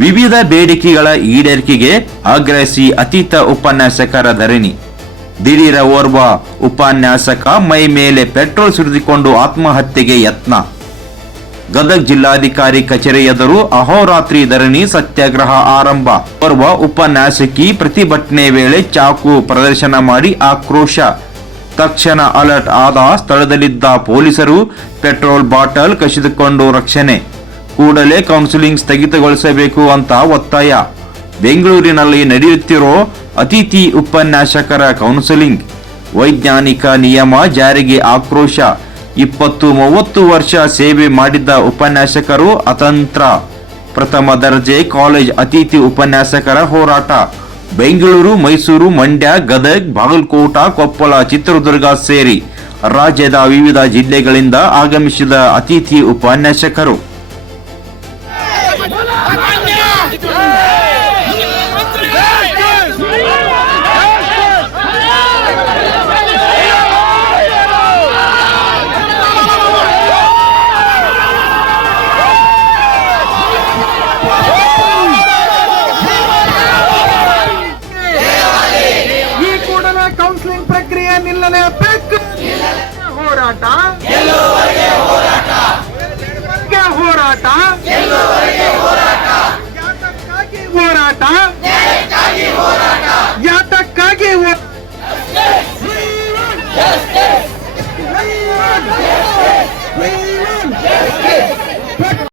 ವಿವಿಧ ಬೇಡಿಕೆಗಳ ಈಡೇರಿಕೆಗೆ ಆಗ್ರಹಿಸಿ ಅತೀತ ಉಪನ್ಯಾಸಕರ ಧರಣಿ. ದಿಢೀರ ಓರ್ವ ಉಪನ್ಯಾಸಕ ಮೈ ಮೇಲೆ ಪೆಟ್ರೋಲ್ ಸುರಿದುಕೊಂಡು ಆತ್ಮಹತ್ಯೆಗೆ ಯತ್ನ. ಗದಗ ಜಿಲ್ಲಾಧಿಕಾರಿ ಕಚೇರಿ ಎದುರು ಅಹೋರಾತ್ರಿ ಧರಣಿ ಸತ್ಯಾಗ್ರಹ ಆರಂಭ. ಓರ್ವ ಉಪನ್ಯಾಸಕಿ ಪ್ರತಿಭಟನೆ ವೇಳೆ ಚಾಕು ಪ್ರದರ್ಶನ ಮಾಡಿ ಆಕ್ರೋಶ. ತಕ್ಷಣ ಅಲರ್ಟ್ ಆದ ಸ್ಥಳದಲ್ಲಿದ್ದ ಪೊಲೀಸರು ಪೆಟ್ರೋಲ್ ಬಾಟಲ್ ಕಸಿದುಕೊಂಡು ರಕ್ಷಣೆ. ಕೂಡಲೇ ಕೌನ್ಸಿಲಿಂಗ್ ಸ್ಥಗಿತಗೊಳಿಸಬೇಕು ಅಂತ ಒತ್ತಾಯ. ಬೆಂಗಳೂರಿನಲ್ಲಿ ನಡೆಯುತ್ತಿರೋ ಅತಿಥಿ ಉಪನ್ಯಾಸಕರ ಕೌನ್ಸಿಲಿಂಗ್ ವೈಜ್ಞಾನಿಕ ನಿಯಮ ಜಾರಿಗೆ ಆಕ್ರೋಶ, ಇಪ್ಪತ್ತು ಮೂವತ್ತು ವರ್ಷ ಸೇವೆ ಮಾಡಿದ್ದ ಉಪನ್ಯಾಸಕರು ಅತಂತ್ರ. ಪ್ರಥಮ ದರ್ಜೆ ಕಾಲೇಜ್ ಅತಿಥಿ ಉಪನ್ಯಾಸಕರ ಹೋರಾಟ. ಬೆಂಗಳೂರು, ಮೈಸೂರು, ಮಂಡ್ಯ, ಗದಗ್, ಬಾಗಲಕೋಟ, ಕೊಪ್ಪಳ, ಚಿತ್ರದುರ್ಗ ಸೇರಿ ರಾಜ್ಯದ ವಿವಿಧ ಜಿಲ್ಲೆಗಳಿಂದ ಆಗಮಿಸಿದ ಅತಿಥಿ ಉಪನ್ಯಾಸಕರು. ಕೌನ್ಸಿಲಿಂಗ್ ಪ್ರಕ್ರಿಯೆ ನಿಲ್ಲಲೇಬೇಕು ಹೋರಾಟ. ಹೋರಾಟ. ಹೋರಾಟ. ಯಾತಕ್ಕಾಗಿ ಹೋರಾಟ.